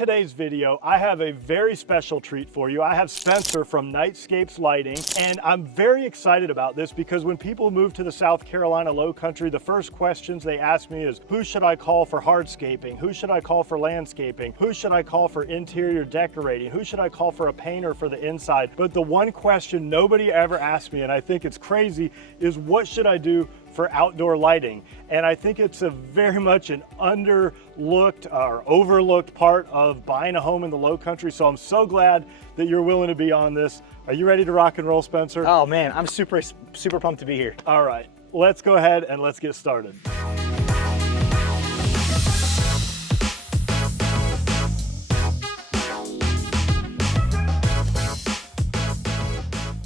today's video, I have a very special treat for you. I have Spencer from Nightscapes Lighting, and I'm very excited about this because when people move to the South Carolina Lowcountry, the first questions they ask me is, who should I call for hardscaping? Who should I call for landscaping? Who should I call for interior decorating? Who should I call for a painter for the inside? But the one question nobody ever asks me, and I think it's crazy, is what should I do for outdoor lighting? And I think it's a very much an underlooked or overlooked part of buying a home in the Lowcountry. So I'm so glad that you're willing to be on this. Are you ready to rock and roll, Spencer? Oh man, I'm super pumped to be here. All right, let's go ahead and let's get started.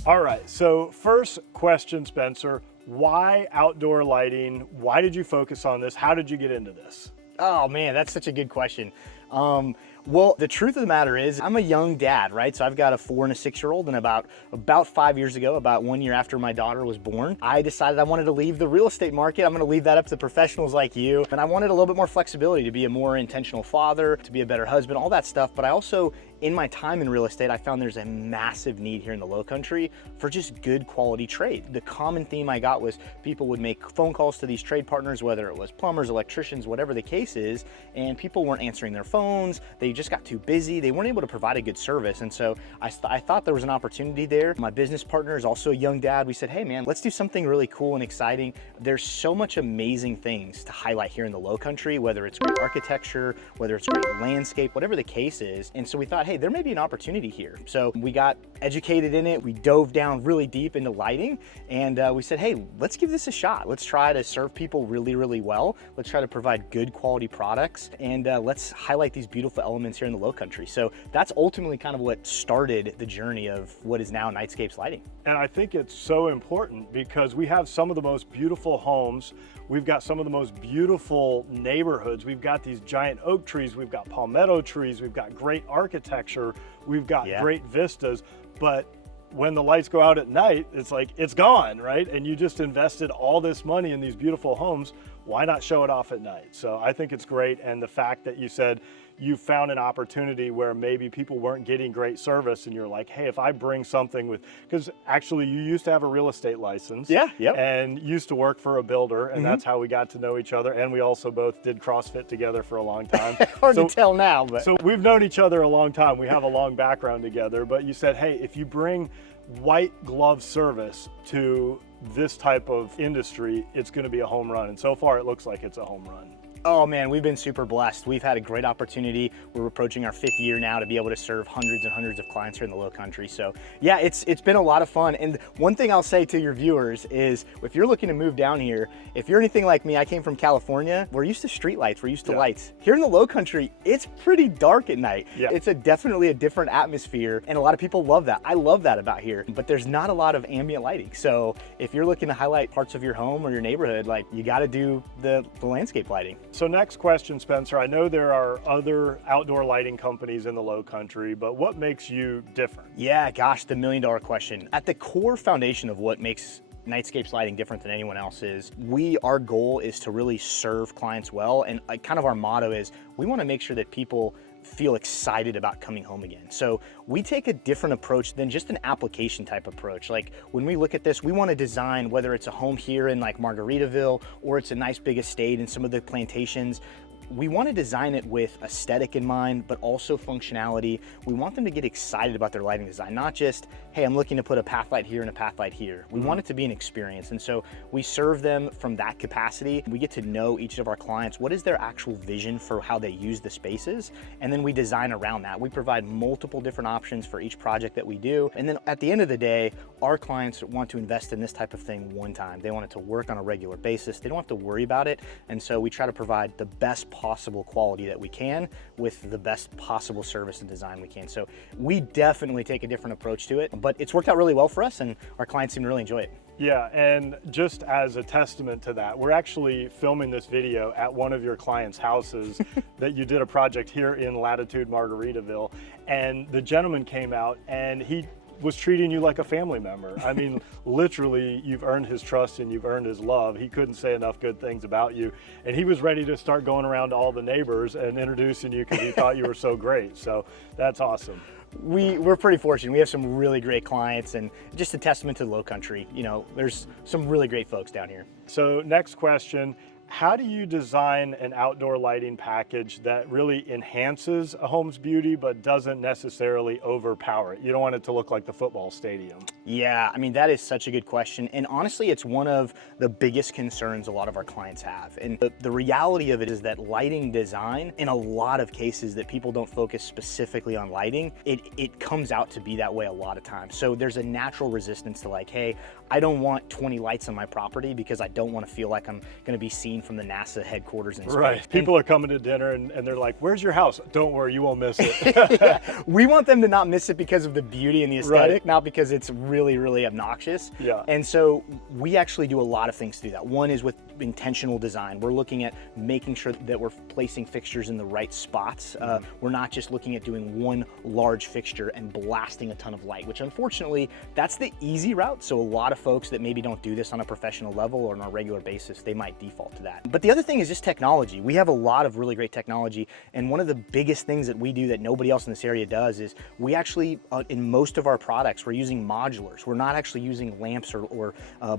All right, so first question, Spencer, why outdoor lighting? Why did you focus on this? How did you get into this? Oh man, that's such a good question. Well, the truth of the matter is I'm a young dad, right? So I've got a 4 and a 6-year-old, and about 5 years ago, about 1 year after my daughter was born, I decided I wanted to leave the real estate market. I'm gonna leave that up to professionals like you. And I wanted a little bit more flexibility to be a more intentional father, to be a better husband, all that stuff. But I also, in my time in real estate, I found there's a massive need here in the Lowcountry for just good quality trade. The common theme I got was people would make phone calls to these trade partners, whether it was plumbers, electricians, whatever the case is, and people weren't answering their phones. They just got too busy. They weren't able to provide a good service. And so I thought there was an opportunity there. My business partner is also a young dad. We said, hey man, let's do something really cool and exciting. There's so much amazing things to highlight here in the Lowcountry, whether it's great architecture, whether it's great landscape, whatever the case is. And so we thought, hey, there may be an opportunity here. So we got educated in it. We dove down really deep into lighting, and we said, hey, let's give this a shot. Let's try to serve people really, really well. Let's try to provide good quality products, and let's highlight these beautiful elements here in the Lowcountry. So that's ultimately kind of what started the journey of what is now Nightscapes Lighting. And I think it's so important because we have some of the most beautiful homes. We've got some of the most beautiful neighborhoods. We've got these giant oak trees. We've got palmetto trees. We've got great architecture. We've got great vistas. But when the lights go out at night, it's like, it's gone, right? And you just invested all this money in these beautiful homes. Why not show it off at night? So I think it's great. And the fact that you said you found an opportunity where maybe people weren't getting great service, and you're like, hey, if I bring something with, because actually you used to have a real estate license. Yeah, yep. And used to work for a builder, and that's how we got to know each other. And we also both did CrossFit together for a long time. Hard to tell now, but. So we've known each other a long time. We have a long background together, but you said, hey, if you bring white glove service to this type of industry, it's going to be a home run. And so far it looks like it's a home run. Oh man, we've been super blessed. We've had a great opportunity. We're approaching our 5th year now to be able to serve hundreds and hundreds of clients here in the Lowcountry. So yeah, it's been a lot of fun. And one thing I'll say to your viewers is, if you're looking to move down here, if you're anything like me, I came from California, we're used to street lights, we're used to lights. Here in the Lowcountry, it's pretty dark at night. It's definitely a different atmosphere, and a lot of people love that. I love that about here, but there's not a lot of ambient lighting. So if you're looking to highlight parts of your home or your neighborhood, like, you gotta do the landscape lighting. So next question, Spencer, I know there are other outdoor lighting companies in the Lowcountry, but what makes you different? Yeah, gosh, the $1 million question. At the core foundation of what makes Nightscapes Lighting different than anyone else is, our goal is to really serve clients well. And kind of our motto is, we want to make sure that people feel excited about coming home again. So we take a different approach than just an application type approach. Like, when we look at this, we want to design, whether it's a home here in like Margaritaville, or it's a nice big estate in some of the plantations, we want to design it with aesthetic in mind, but also functionality. We want them to get excited about their lighting design, not just, hey, I'm looking to put a path light here and a path light here. We want it to be an experience. And so we serve them from that capacity. We get to know each of our clients. What is their actual vision for how they use the spaces? And then we design around that. We provide multiple different options for each project that we do. And then at the end of the day, our clients want to invest in this type of thing one time. They want it to work on a regular basis. They don't have to worry about it. And so we try to provide the best possible quality that we can with the best possible service and design we can. So we definitely take a different approach to it, but it's worked out really well for us, and our clients seem to really enjoy it. Yeah, and just as a testament to that, we're actually filming this video at one of your clients' houses that you did a project here in Latitude Margaritaville, and the gentleman came out and he was treating you like a family member. I mean, literally, you've earned his trust and you've earned his love. He couldn't say enough good things about you. And he was ready to start going around to all the neighbors and introducing you because he thought you were so great. So that's awesome. We're pretty fortunate. We have some really great clients, and just a testament to the Lowcountry. You know, there's some really great folks down here. So next question. How do you design an outdoor lighting package that really enhances a home's beauty but doesn't necessarily overpower it? You don't want it to look like the football stadium. Yeah, I mean, that is such a good question. And honestly, it's one of the biggest concerns a lot of our clients have. And the reality of it is that lighting design, in a lot of cases that people don't focus specifically on lighting, it comes out to be that way a lot of times. So there's a natural resistance to like, hey, I don't want 20 lights on my property because I don't want to feel like I'm going to be seen from the NASA headquarters in space. Right. People are coming to dinner and they're like, where's your house? Don't worry, you won't miss it. Yeah. We want them to not miss it because of the beauty and the aesthetic, right, not because it's really, really obnoxious. Yeah. And so we actually do a lot of things to do that. One is with intentional design. We're looking at making sure that we're placing fixtures in the right spots. We're not just looking at doing one large fixture and blasting a ton of light, which unfortunately, that's the easy route. So a lot of folks that maybe don't do this on a professional level or on a regular basis, they might default to that. But the other thing is just technology. We have a lot of really great technology. And one of the biggest things that we do that nobody else in this area does is we actually, in most of our products, we're using modulars. We're not actually using lamps or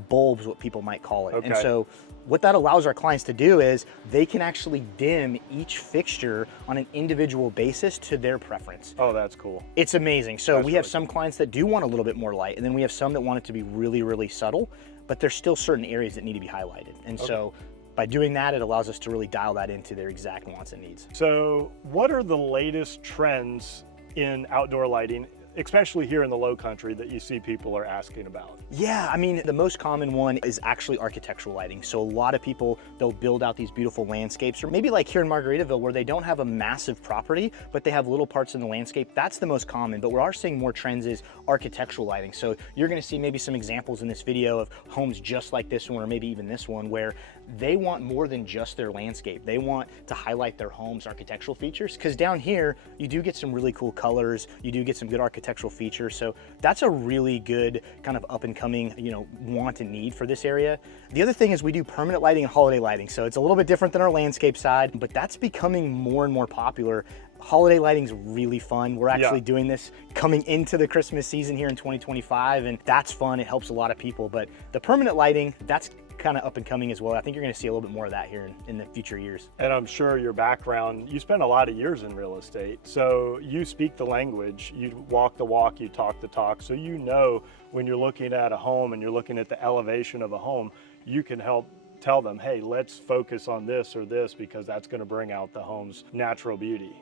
bulbs, what people might call it. Okay. And so what that allows our clients to do is they can actually dim each fixture on an individual basis to their preference. Oh, that's cool. It's amazing. So That's we have really some clients that do want a little bit more light, and then we have some that want it to be really, really subtle, but there's still certain areas that need to be highlighted. And so by doing that, it allows us to really dial that into their exact wants and needs. So what are the latest trends in outdoor lighting, especially here in the Lowcountry, that you see people are asking about? Yeah, I mean, the most common one is actually architectural lighting. So a lot of people, they'll build out these beautiful landscapes, or maybe like here in Margaritaville where they don't have a massive property, but they have little parts in the landscape. That's the most common, but we are seeing more trends is architectural lighting. So you're gonna see maybe some examples in this video of homes just like this one, or maybe even this one, where they want more than just their landscape. They want to highlight their home's architectural features, because down here, you do get some really cool colors, you do get some good architectural features. So that's a really good kind of up and coming, you know, want and need for this area. The other thing is we do permanent lighting and holiday lighting. So it's a little bit different than our landscape side, but that's becoming more and more popular. Holiday lighting is really fun. We're actually doing this coming into the Christmas season here in 2025, and that's fun. It helps a lot of people, but the permanent lighting, that's kind of up and coming as well. I think you're going to see a little bit more of that here in the future years. And I'm sure your background, you spent a lot of years in real estate, so you speak the language, you walk the walk, you talk the talk, so you know when you're looking at a home and you're looking at the elevation of a home, you can help tell them, hey, let's focus on this or this because that's going to bring out the home's natural beauty.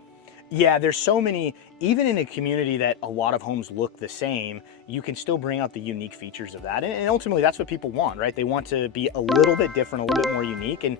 Yeah, there's so many, even in a community that a lot of homes look the same, you can still bring out the unique features of that. And ultimately that's what people want, right? They want to be a little bit different, a little bit more unique. And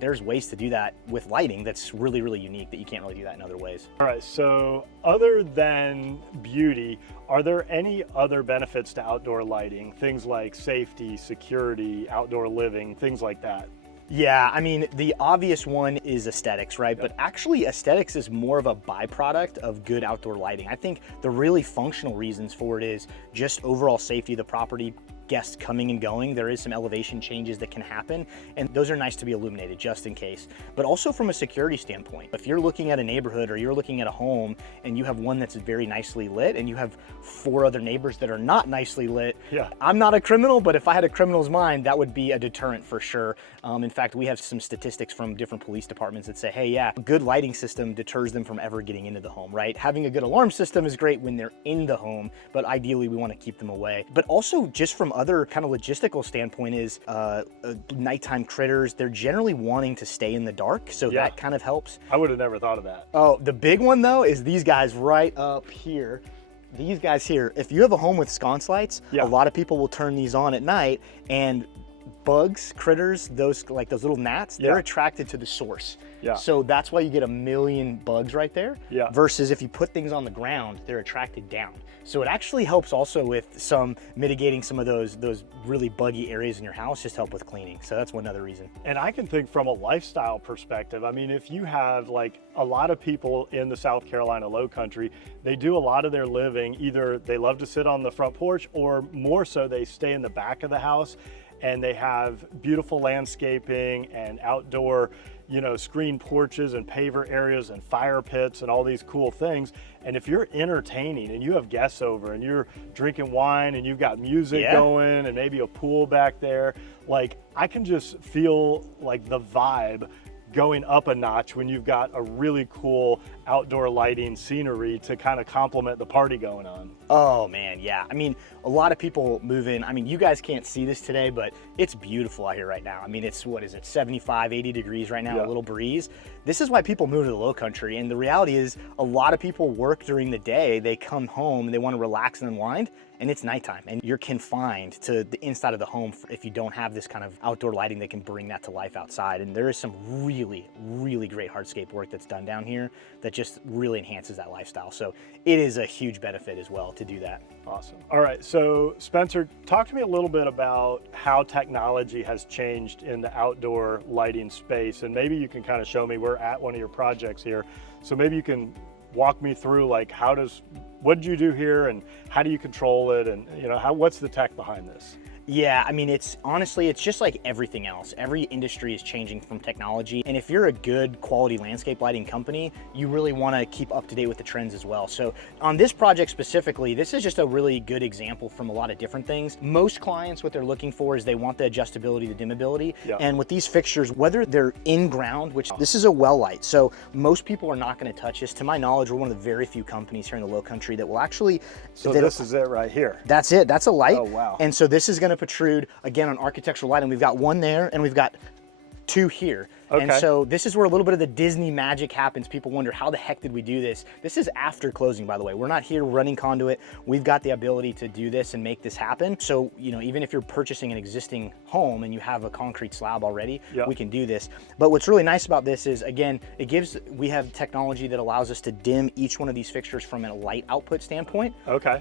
there's ways to do that with lighting that's really, really unique that you can't really do that in other ways. All right, so other than beauty, are there any other benefits to outdoor lighting? Things like safety, security, outdoor living, things like that? Yeah, I mean, the obvious one is aesthetics, right? But actually aesthetics is more of a byproduct of good outdoor lighting. I think the really functional reasons for it is just overall safety of the property, guests coming and going. There is some elevation changes that can happen, and those are nice to be illuminated just in case. But also from a security standpoint, if you're looking at a neighborhood or you're looking at a home and you have one that's very nicely lit and you have 4 other neighbors that are not nicely lit, I'm not a criminal, but if I had a criminal's mind, that would be a deterrent for sure. In fact, we have some statistics from different police departments that say, hey, yeah, a good lighting system deters them from ever getting into the home, right? Having a good alarm system is great when they're in the home, but ideally we want to keep them away. But also just from other kind of logistical standpoint is nighttime critters, they're generally wanting to stay in the dark, so that kind of helps. I would have never thought of that. Oh, the big one though is these guys right up here. These guys here, if you have a home with sconce lights, a lot of people will turn these on at night, and bugs, critters, those little gnats, they're attracted to the source. Yeah. So that's why you get a million bugs right there. Yeah. Versus if you put things on the ground, they're attracted down. So it actually helps also with some mitigating some of those really buggy areas in your house, just help with cleaning. So that's one other reason. And I can think from a lifestyle perspective. I mean, if you have like a lot of people in the South Carolina Lowcountry, they do a lot of their living, either they love to sit on the front porch or more so they stay in the back of the house and they have beautiful landscaping and outdoor, you know, screened porches and paver areas and fire pits and all these cool things. And if you're entertaining and you have guests over and you're drinking wine and you've got music going and maybe a pool back there, like I can just feel like the vibe going up a notch when you've got a really cool outdoor lighting scenery to kind of complement the party going on. Oh man, yeah. I mean, a lot of people move in. I mean, you guys can't see this today, but it's beautiful out here right now. I mean, it's, what is it, 75, 80 degrees right now, a little breeze. This is why people move to the Lowcountry. And the reality is a lot of people work during the day. They come home and they want to relax and unwind, and it's nighttime and you're confined to the inside of the home if you don't have this kind of outdoor lighting that can bring that to life outside. And there is some really, really great hardscape work that's done down here that just really enhances that lifestyle. So it is a huge benefit as well to do that. Awesome. All right, so Spencer, talk to me a little bit about how technology has changed in the outdoor lighting space, and maybe you can kind of show me, we're at one of your projects here, so maybe you can walk me through like what did you do here and how do you control it, and you know, what's the tech behind this? Yeah, I mean, it's honestly, it's just like everything else. Every industry is changing from technology. And if you're a good quality landscape lighting company, you really want to keep up to date with the trends as well. So on this project specifically, this is just a really good example from a lot of different things. Most clients, what they're looking for is they want the adjustability, the dimmability. And with these fixtures, whether they're in ground, which this is a well light, so most people are not going to touch this. To my knowledge, we're one of the very few companies here in the Lowcountry that will actually. So this is it right here. That's it. That's a light. Oh, wow. And so this is going to protrude again on architectural lighting. We've got one there and we've got two here. And so this is where a little bit of the Disney magic happens. People wonder, how the heck did we do this? This is after closing, by the way. We're not here running conduit. We've got the ability to do this and make this happen. So, you know, even if you're purchasing an existing home and you have a concrete slab already, we can do this. But what's really nice about this is, again, we have technology that allows us to dim each one of these fixtures from a light output standpoint,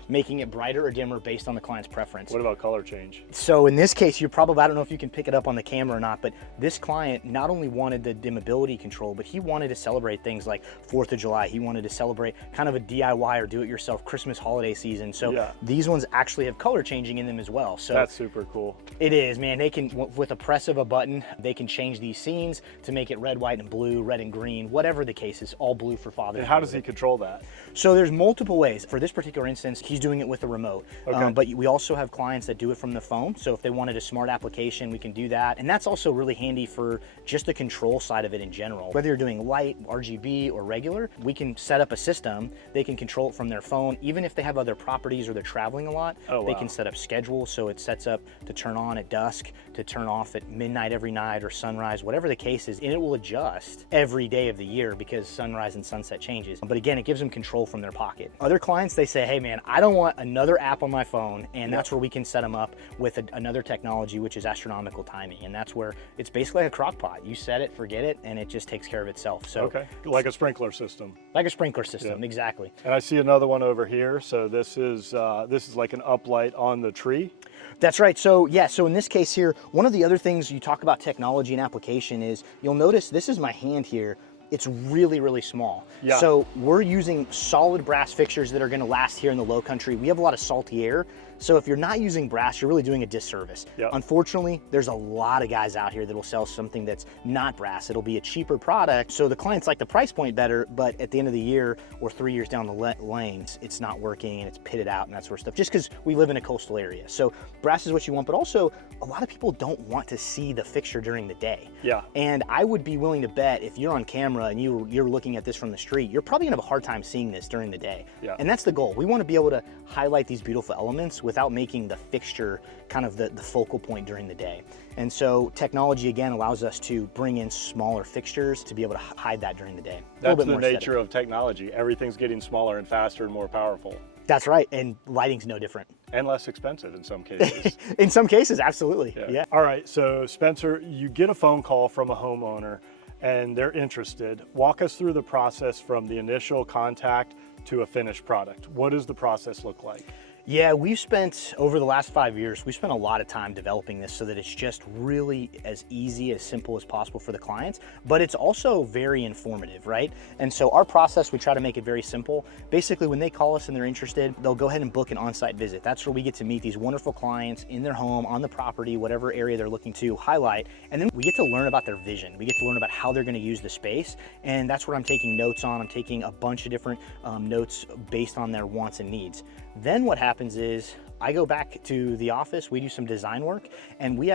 making it brighter or dimmer based on the client's preference. What about color change? So in this case, I don't know if you can pick it up on the camera or not, but this client not only wanted the dimmability control, but he wanted to celebrate things like 4th of July. He wanted to celebrate kind of a DIY or do-it-yourself Christmas holiday season. So these ones actually have color changing in them as well. So that's super cool. It is, man. They can, with a press of a button, they can change these scenes to make it red, white, and blue, red and green, whatever the case is, all blue for Father's Day. And how does he control that? So there's multiple ways. For this particular instance, he's doing it with a remote. But we also have clients that do it from the phone. So if they wanted a smart application, we can do that. And that's also really handy for just the control side of it in general. Whether you're doing light, RGB, or regular, we can set up a system. They can control it from their phone. Even if they have other properties or they're traveling a lot, they can set up schedule. So it sets up to turn on at dusk, to turn off at midnight every night or sunrise, whatever the case is. And it will adjust every day of the year because sunrise and sunset changes. But again, it gives them control from their pocket. Other clients, they say, hey man, I don't want another app on my phone. And that's where we can set them up with another technology, which is astronomical timing. And that's where it's basically like a crock pot. You set it, forget it, and it just takes care of itself. So like a sprinkler system. Like a sprinkler system, exactly. And I see another one over here. So this is like an uplight on the tree. That's right. So yeah, so in this case here, one of the other things you talk about technology and application is, you'll notice this is my hand here. It's really, really small. So we're using solid brass fixtures that are going to last here in the Lowcountry. We have a lot of salty air. So if you're not using brass, you're really doing a disservice. Unfortunately, there's a lot of guys out here that will sell something that's not brass. It'll be a cheaper product. So the clients like the price point better, but at the end of the year or 3 years down the lane, it's not working and it's pitted out and that sort of stuff, just because we live in a coastal area. So brass is what you want, but also a lot of people don't want to see the fixture during the day. And I would be willing to bet if you're on camera and you're looking at this from the street, you're probably gonna have a hard time seeing this during the day. And that's the goal. We want to be able to highlight these beautiful elements with without making the fixture kind of the focal point during the day. And so technology, again, allows us to bring in smaller fixtures to be able to hide that during the day. That's the nature of technology. Everything's getting smaller and faster and more powerful. That's right, and lighting's no different. And less expensive in some cases. In some cases, absolutely, yeah. All right, so Spencer, you get a phone call from a homeowner and they're interested. Walk us through the process from the initial contact to a finished product. What does the process look like? Yeah, we've spent, over the last 5 years, we spent a lot of time developing this so that it's just really as easy, as simple as possible for the clients, but it's also very informative, right? And so our process, we try to make it very simple. Basically, when they call us and they're interested, they'll go ahead and book an on-site visit. That's where we get to meet these wonderful clients in their home, on the property, whatever area they're looking to highlight. And then we get to learn about their vision. We get to learn about how they're gonna use the space. And that's what I'm taking notes on. I'm taking a bunch of different notes based on their wants and needs. Then what happens is I go back to the office, we do some design work, and we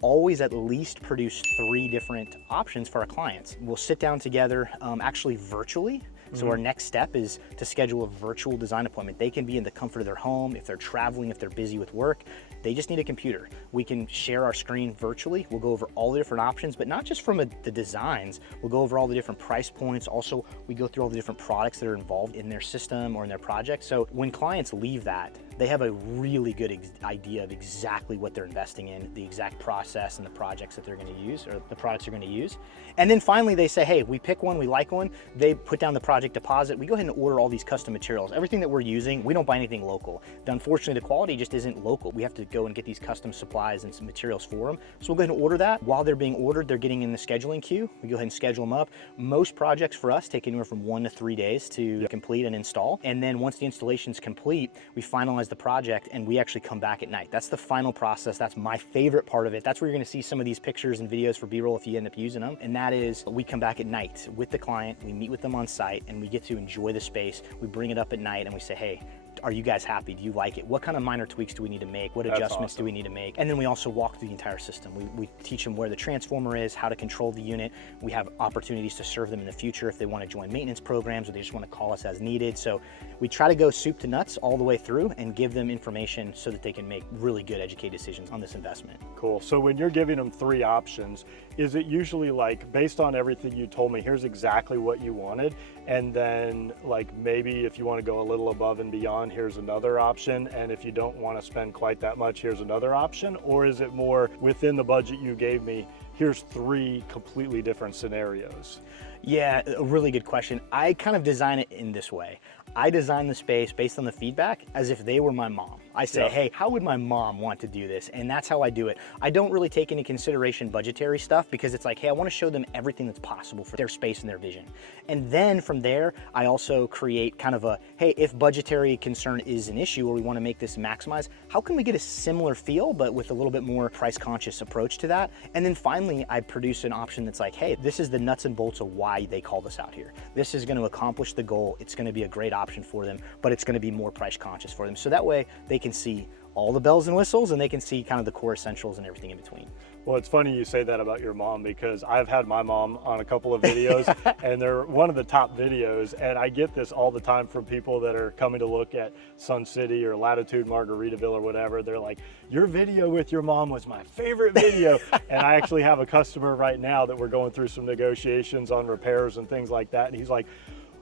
always at least produce 3 different options for our clients. We'll sit down together, actually virtually. So our next step is to schedule a virtual design appointment. They can be in the comfort of their home. If they're traveling, if they're busy with work, they just need a computer. We can share our screen virtually. We'll go over all the different options, but not just from the designs. We'll go over all the different price points. Also, we go through all the different products that are involved in their system or in their project. So when clients leave that, they have a really good idea of exactly what they're investing in, the exact process and the projects that they're gonna use, or the products they're gonna use. And then finally they say, hey, we pick one, we like one, they put down the project deposit, we go ahead and order all these custom materials. Everything that we're using, we don't buy anything local. Unfortunately, the quality just isn't local. We have to go and get these custom supplies and some materials for them. So we'll go ahead and order that. While they're being ordered, they're getting in the scheduling queue. We go ahead and schedule them up. Most projects for us take anywhere from 1 to 3 days to complete and install. And then once the installation's complete, we finalize the project and we actually come back at night. That's the final process. That's my favorite part of it. That's where you're gonna see some of these pictures and videos for B-roll if you end up using them. And that is, we come back at night with the client, we meet with them on site, and we get to enjoy the space. We bring it up at night and we say, hey, are you guys happy? Do you like it? What kind of minor tweaks do we need to make? What adjustments do we need to make? And then we also walk through the entire system. We teach them where the transformer is, how to control the unit. We have opportunities to serve them in the future if they want to join maintenance programs or they just want to call us as needed. So we try to go soup to nuts all the way through and give them information so that they can make really good educated decisions on this investment. Cool. So when you're giving them 3 options, is it usually like, based on everything you told me, here's exactly what you wanted, and then like maybe if you want to go a little above and beyond, here's another option, and if you don't want to spend quite that much, here's another option? Or is it more within the budget you gave me, here's 3 completely different scenarios? Yeah, a really good question. I kind of design it in this way. I design the space based on the feedback as if they were my mom. I say, hey, how would my mom want to do this? And that's how I do it. I don't really take into consideration budgetary stuff because it's like, hey, I want to show them everything that's possible for their space and their vision. And then from there, I also create kind of a, hey, if budgetary concern is an issue or we want to make this maximize, how can we get a similar feel but with a little bit more price conscious approach to that? And then finally, I produce an option that's like, hey, this is the nuts and bolts of why they called us out here. This is going to accomplish the goal. It's going to be a great option for them, but it's going to be more price conscious for them. So that way they can see all the bells and whistles and they can see kind of the core essentials and everything in between. Well, it's funny you say that about your mom because I've had my mom on a couple of videos and they're one of the top videos, and I get this all the time from people that are coming to look at Sun City or Latitude Margaritaville or whatever. They're like, your video with your mom was my favorite video. And I actually have a customer right now that we're going through some negotiations on repairs and things like that. And he's like,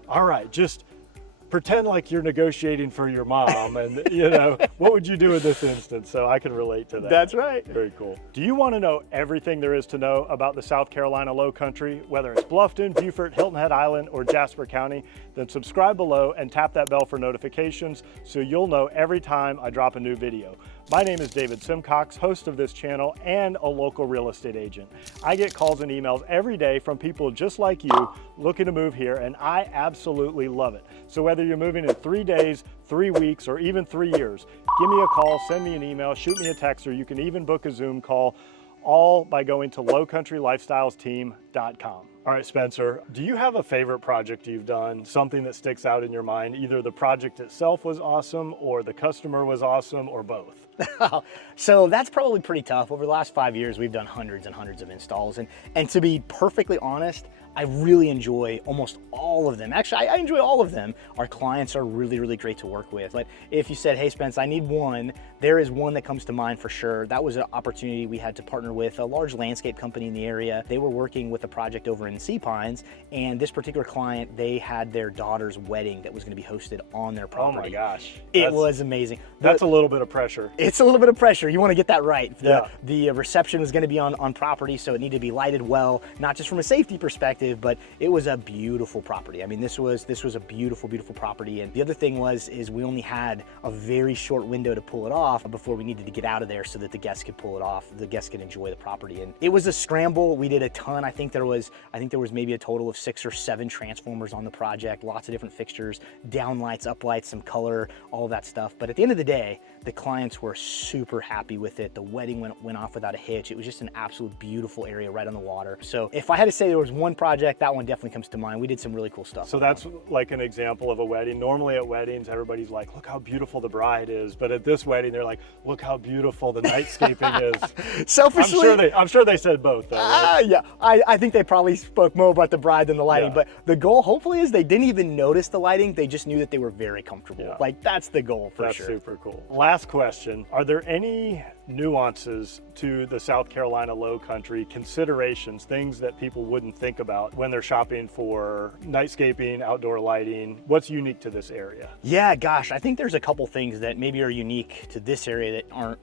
all right, just pretend like you're negotiating for your mom, and you know, what would you do in this instance? So I can relate to that. That's right. Very cool. Do you want to know everything there is to know about the South Carolina Lowcountry, whether it's Bluffton, Beaufort, Hilton Head Island, or Jasper County? Then subscribe below and tap that bell for notifications so you'll know every time I drop a new video. My name is David Simcox, host of this channel and a local real estate agent. I get calls and emails every day from people just like you looking to move here, and I absolutely love it. So whether you're moving in 3 days, 3 weeks, or even 3 years, give me a call, send me an email, shoot me a text, or you can even book a Zoom call, all by going to lowcountrylifestylesteam.com. All right, Spencer, do you have a favorite project you've done, something that sticks out in your mind? Either the project itself was awesome, or the customer was awesome, or both? So that's probably pretty tough. Over the last 5 years, we've done hundreds and hundreds of installs. And to be perfectly honest, I really enjoy almost all of them. Actually, I enjoy all of them. Our clients are really, really great to work with. But if you said, hey, Spence, I need one, there is one that comes to mind for sure. That was an opportunity we had to partner with a large landscape company in the area. They were working with a project over in Sea Pines, and this particular client, they had their daughter's wedding that was going to be hosted on their property. Oh my gosh. It was amazing. That's a little bit of pressure. It's a little bit of pressure. You want to get that right. Yeah. The reception was going to be on property, so it needed to be lighted well, not just from a safety perspective, but it was a beautiful property. I mean, this was a beautiful, beautiful property. And the other thing is we only had a very short window to pull it off before we needed to get out of there so that the guests could pull it off, the guests could enjoy the property. And it was a scramble. We did a ton. I think there was maybe a total of 6 or 7 transformers on the project, lots of different fixtures, downlights, uplights, some color, all of that stuff. But at the end of the day, the clients were super happy with it. The wedding went off without a hitch. It was just an absolute beautiful area right on the water. So if I had to say there was one project, that one definitely comes to mind. We did some really cool stuff. So that's like an example of a wedding. Normally at weddings, everybody's like, look how beautiful the bride is. But at this wedding, they're like, look how beautiful the nightscaping is. Selfishly, I'm sure they said both though. Right? Yeah, I think they probably spoke more about the bride than the lighting, Yeah. but the goal hopefully is they didn't even notice the lighting. They just knew that they were very comfortable. Yeah. Like that's the goal for That's sure. super cool. Last question. Are there any nuances to the South Carolina Lowcountry, considerations, things that people wouldn't think about when they're shopping for nightscaping, outdoor lighting? What's unique to this area? Yeah, gosh, I think there's a couple things that maybe are unique to this area that aren't,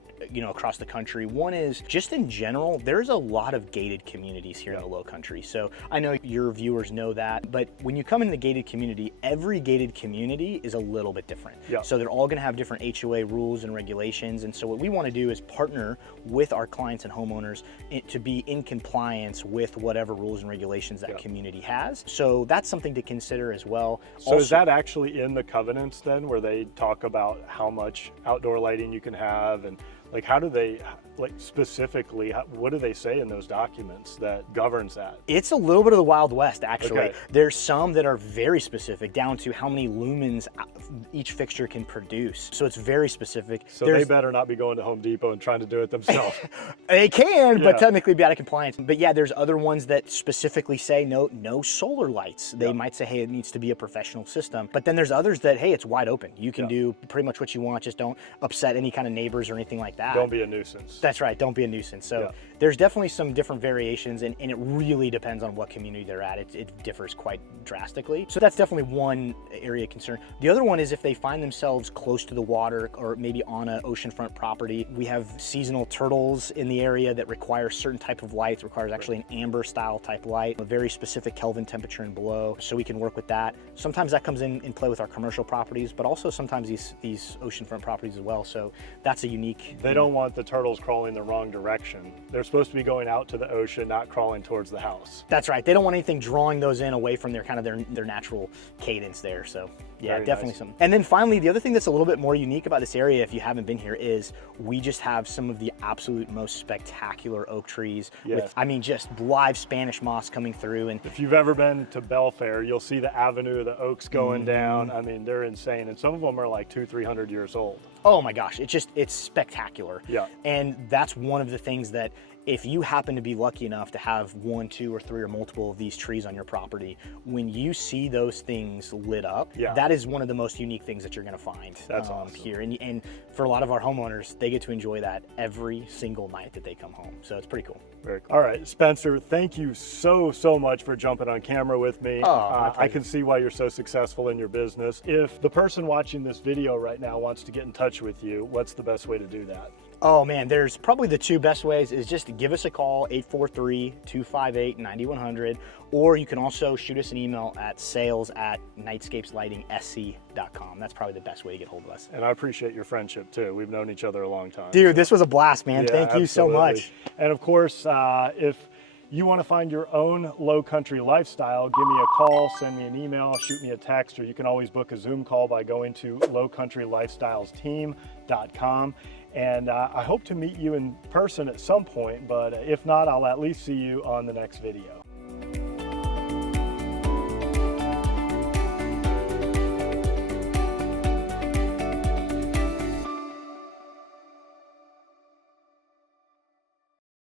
across the country. One is just in general, there's a lot of gated communities here in the Lowcountry. So I know your viewers know that, but when you come into the gated community, every gated community is a little bit different. Yeah. So they're all gonna have different HOA rules and regulations. And so what we wanna do is partner with our clients and homeowners to be in compliance with whatever rules and regulations that community has. So that's something to consider as well. So is that actually in the covenants then, where they talk about how much outdoor lighting you can have, and like how do they, like specifically, what do they say in those documents that governs that? It's a little bit of the Wild West, actually. Okay. There's some that are very specific, down to how many lumens each fixture can produce. So it's very specific. So they better not be going to Home Depot and trying to do it themselves. They can, Yeah. but technically be out of compliance. But yeah, there's other ones that specifically say no solar lights. They might say, hey, it needs to be a professional system. But then there's others that, hey, it's wide open. You can do pretty much what you want. Just don't upset any kind of neighbors or anything like that. Don't be a nuisance. That's right, don't be a nuisance. So there's definitely some different variations, and it really depends on what community they're at. It differs quite drastically. So that's definitely one area of concern. The other one is if they find themselves close to the water or maybe on an oceanfront property. We have seasonal turtles in the area that require certain type of light. It requires actually an amber style type light, a very specific Kelvin temperature and below, so we can work with that. Sometimes that comes in play with our commercial properties, but also sometimes these oceanfront properties as well. So that's a unique. They don't want the turtles crawling the wrong direction. They're supposed to be going out to the ocean, not crawling towards the house. That's right. They don't want anything drawing those in away from their kind of their natural cadence there. So yeah, Very definitely nice. some. And then finally, the other thing that's a little bit more unique about this area, if you haven't been here, is we just have some of the absolute most spectacular oak trees with, I mean, just live Spanish moss coming through. And If you've ever been to Belfair, you'll see the avenue of the oaks going down. I mean, they're insane. And some of them are like 200-300 years old. oh my gosh, it's spectacular. Yeah. And that's one of the things that if you happen to be lucky enough to have 1, 2, or 3 or multiple of these trees on your property, when you see those things lit up, that is one of the most unique things that you're gonna find awesome. here. And for a lot of our homeowners, they get to enjoy that every single night that they come home. So it's pretty cool. Very cool. All right, Spencer, thank you so much for jumping on camera with me. I can see why you're so successful in your business. If the person watching this video right now wants to get in touch with you, what's the best way to do that? Oh man, there's probably the 2 best ways is just to give us a call, 843-258-9100, or you can also shoot us an email at sales@nightscapeslightingsc.com. That's probably the best way to get hold of us. And I appreciate your friendship too. We've known each other a long time. Dude, this was a blast, man. Yeah, Thank you so absolutely. much. And of course, if you want to find your own low country lifestyle, give me a call, send me an email, shoot me a text, or you can always book a Zoom call by going to lowcountrylifestylesteam.com. And I hope to meet you in person at some point, but if not, I'll at least see you on the next video.